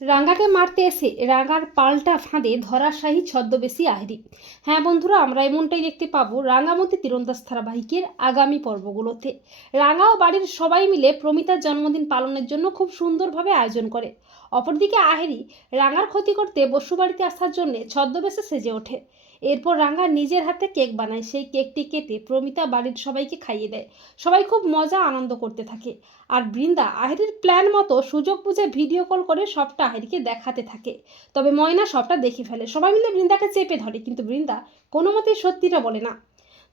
রাঙ্গাকে মারতে এসে রাঙ্গার পাল্টা ফাঁদে ধরাশায়ী ছদ্মবেশী আহিরি। হ্যাঁ বন্ধুরা, আমরা এমনটাই দেখতে পাবো রাঙ্গামতি তীরন্দাজ ধারাবাহিকের আগামী পর্বগুলোতে। রাঙ্গা ও বাড়ির সবাই মিলে প্রমিতার জন্মদিন পালনের জন্য খুব সুন্দরভাবে আয়োজন করে। অপরদিকে আহিরি রাঙ্গার ক্ষতি করতে বসু বাড়িতে আসার জন্য ছদ্মবেশে সেজে ওঠে। এরপর রাঙ্গা নিজের হাতে কেক বানায়, সেই কেকটি কেটে প্রমিতা বাড়ির সবাইকে খাইয়ে দেয়। সবাই খুব মজা আনন্দ করতে থাকে। আর বৃন্দা আহিরির প্ল্যান মতো সুযোগ বুঝে ভিডিও কল করে সবটা আহিরিকে দেখাতে থাকে। তবে ময়না সবটা দেখে ফেলে। সবাই মিলে বৃন্দাকে চেপে ধরে, কিন্তু বৃন্দা কোনো মতেই সত্যিটা বলে না।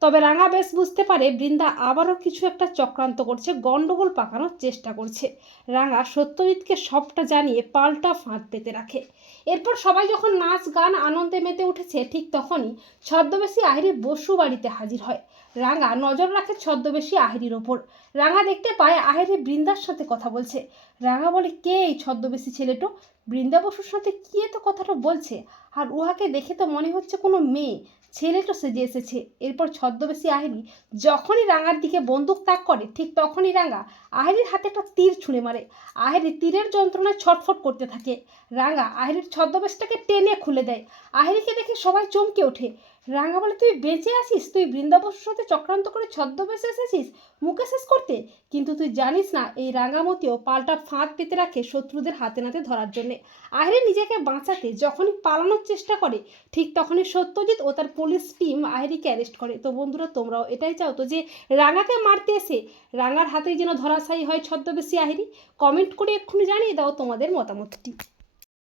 তবে রাঙা বেশ বুঝতে পারে বৃন্দা আবারও কিছু একটা চক্রান্ত করছে, গন্ডগোল পাকানোর চেষ্টা করছে। রাঙা সত্যজিৎকে সবটা জানিয়ে পাল্টা ফাঁদ পেতে রাখে। এরপর সবাই যখন নাচ গান আনন্দে মেতে উঠেছে, ঠিক তখনই ছদ্মবেশী আহিরি বসু বাড়িতে হাজির হয়। রাঙা নজর রাখে ছদ্মবেশী আহিরির ওপর। রাঙা দেখতে পায় আহিরি বৃন্দার সাথে কথা বলছে। রাঙা বলে, কে এই ছদ্মবেশী ছেলেটো? বৃন্দা বসুর সাথে কি এত কথাটা বলছে? আর উহাকে দেখে তো মনে হচ্ছে কোনো মেয়ে ছেলেটা সেজে এসেছে। এরপর ছদ্মবেশী আহিরি যখনই রাঙার দিকে বন্দুক তাক করে, ঠিক তখনই রাঙা আহিরির হাতে একটা তীর ছুঁড়ে মারে। আহিরি তীরের যন্ত্রণায় ছটফট করতে থাকে। রাঙা আহিরির ছদ্মবেশটাকে টেনে খুলে দেয়। আহিরিকে দেখে সবাই চমকে ওঠে। রাঙা বলে, তুই বেঁচে আছিস? তুই বৃন্দা বসুর সাথে চক্রান্ত করে ছদ্মবেশে এসেছিস মুখে শেষ করতে? কিন্তু তুই জানিস না, এই রাঙামতিও পাল্টা ফাঁদ পেতে রাখে শত্রুদের হাতে নাতে ধরার জন্যে। আহিরি নিজেকে বাঁচাতে যখনই পালানোর চেষ্টা করে, ঠিক তখনই সত্যজিৎ ও তার পুলিশ টিম আহিরিকে অ্যারেস্ট করে। তো বন্ধুরা, তোমরাও এটাই চাও তো যে রাঙাকে মারতে এসে রাঙার হাতেই যেন ধরাশায়ী হয় ছদ্মবেশী আহিরি? কমেন্ট করে এক্ষুনি জানিয়ে দাও তোমাদের মতামতটি।